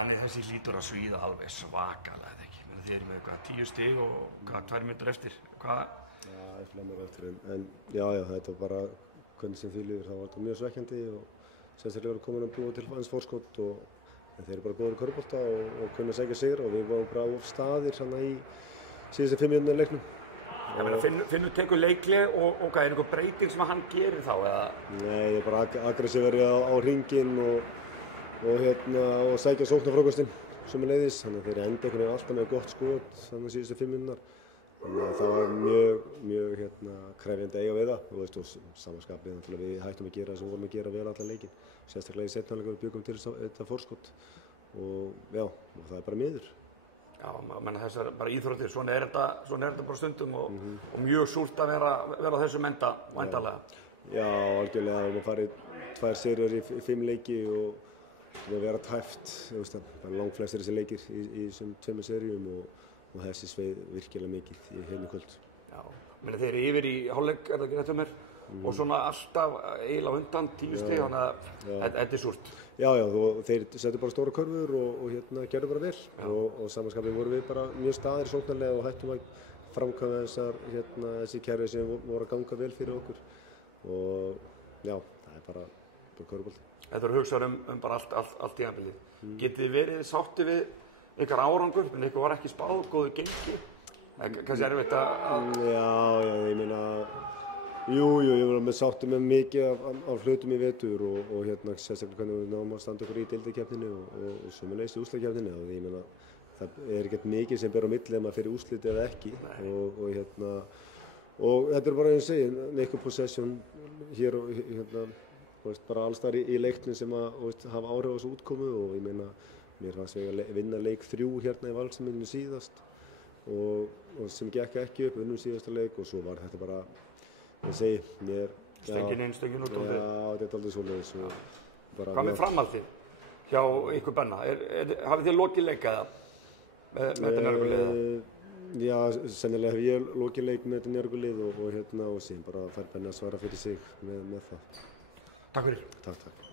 Þannig þessi hlýtur að svíða alveg svakalega, eða ekki? Þið eru með eitthvað 10 stig og 2 mínútur eftir. Hvað? Já, ég flemur eftir en já, þetta var bara hvernig sem því líður. Það var þetta mjög svekkjandi og sérstaklega voru komin að búa til aðeins forskot en þeir eru bara góðir í körfubolta og kunna sækja sigra og við vorum bara of staðir svona í síðustu 5 mínúturnar í leiknum. Finnur tekur leikli og hvað, er einhver breyting sem hann gerir þá, eða? Nei, ég er bara aggressífari á hringinn og sækja sóknarfrákastinn sömuleiðis, þannig að þeir enda einhvern veginn alltaf með gott skot þannig síðustu 5 mínúturnar. Þannig að það var mjög krefjandi að eiga við það. Þú veist, og samanskapið við hættum að gera það sem við vorum að gera vel allan leikinn. Sérstaklega í seinni hálfleik við byggum til þetta forskot og það er bara miður. Já, menna þessar bara íþróttir, svona er þetta bara stundum og mjög súrt að vera á þessum enda væntanlega. Já, algjörlega, við erum að fara í 2 seríur í 5 leiki og við vera tæft, þú veist það, bara langflestir þessi leikir í þessum 2 seríum og þessi sveið virkilega mikið í heilni kvöld. Já, menn þeir eru yfir í hálfleik, er það ekki rétt mér? Og svona alltaf eiginlega undan 10 stig, þannig að þetta er súrt. Já, þeir settu bara stóra körfur og gerðu bara vel og samanskapið voru við bara mjög staðir sóknarlega og hættum að framkvæma þessi kerfi sem voru að ganga vel fyrir okkur og já, það er bara körfubolti. Þetta eru hugsaður bara allt tímabilið. Getið þið verið sátti við ykkar árangur, en ykkur var ekki spáð, góðu gengi? Kannski erfitt að... Já, ég meina... Jú, ég var með sáttum með mikið af hlutum í vetur og sérstaklega hvernig við náum að standa okkur í deildakeppninni og sömuleiðis í úrslitakeppninni og ég meina það er ekkert mikið sem ber á milli ef maður fer í úrslit eða ekki og þetta er bara eins og segja, neikkur possession hér og bara alls þar í leiknum sem að hafa áhrif á þessu útkomu og ég meina mér fannst við að vinna leik 3 hérna í Valsmenninu síðast og sem gekk ekki upp, vinnum síðasta leik og svo var þetta bara ég segi, stöngin inn, stöngin út. Já, þetta er aldrei svoleiðis. Hvað með framhaldið hjá ykkur Benna? Hafið þið lokið leik eða með þetta njörgulið? Já, sennilega hef ég lokið leik með þetta njörgulið og síðan bara fær Benna að svara fyrir sig með það. Takk fyrir. Takk.